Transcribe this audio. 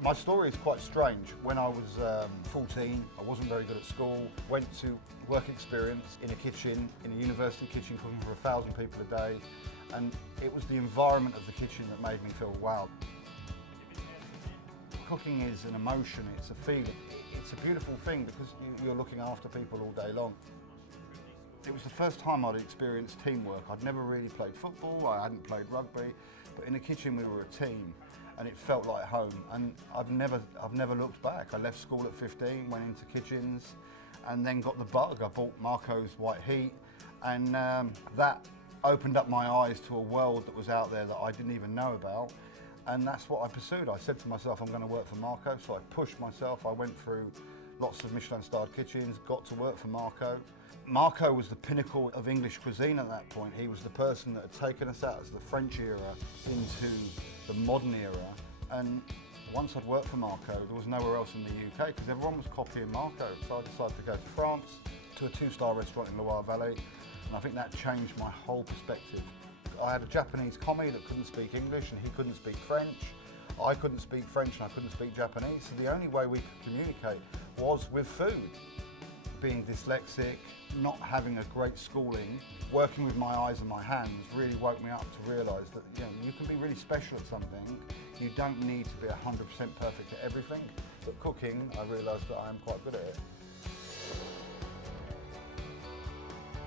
My story is quite strange. When I was 14, I wasn't very good at school, went to work experience in a kitchen, in a university kitchen, cooking for 1,000 people a day, and it was the environment of the kitchen that made me feel wow. Cooking is an emotion, it's a feeling. It's a beautiful thing because you're looking after people all day long. It was the first time I'd experienced teamwork. I'd never really played football, I hadn't played rugby, but in the kitchen we were a team and it felt like home. And I've never looked back. I left school at 15, went into kitchens and then got the bug. I bought Marco's White Heat and that opened up my eyes to a world that was out there that I didn't even know about. And that's what I pursued. I said to myself, I'm going to work for Marco, so I pushed myself. I went through lots of Michelin-starred kitchens, got to work for Marco. Marco was the pinnacle of English cuisine at that point. He was the person that had taken us out of the French era into the modern era. And once I'd worked for Marco, there was nowhere else in the UK because everyone was copying Marco. So I decided to go to France, to a 2-star restaurant in Loire Valley, and I think that changed my whole perspective. I had a Japanese commie that couldn't speak English and he couldn't speak French. I couldn't speak French and I couldn't speak Japanese, so the only way we could communicate was with food. Being dyslexic, not having a great schooling, working with my eyes and my hands really woke me up to realise that you can be really special at something. You don't need to be 100% perfect at everything, but cooking, I realised that I am quite good at it.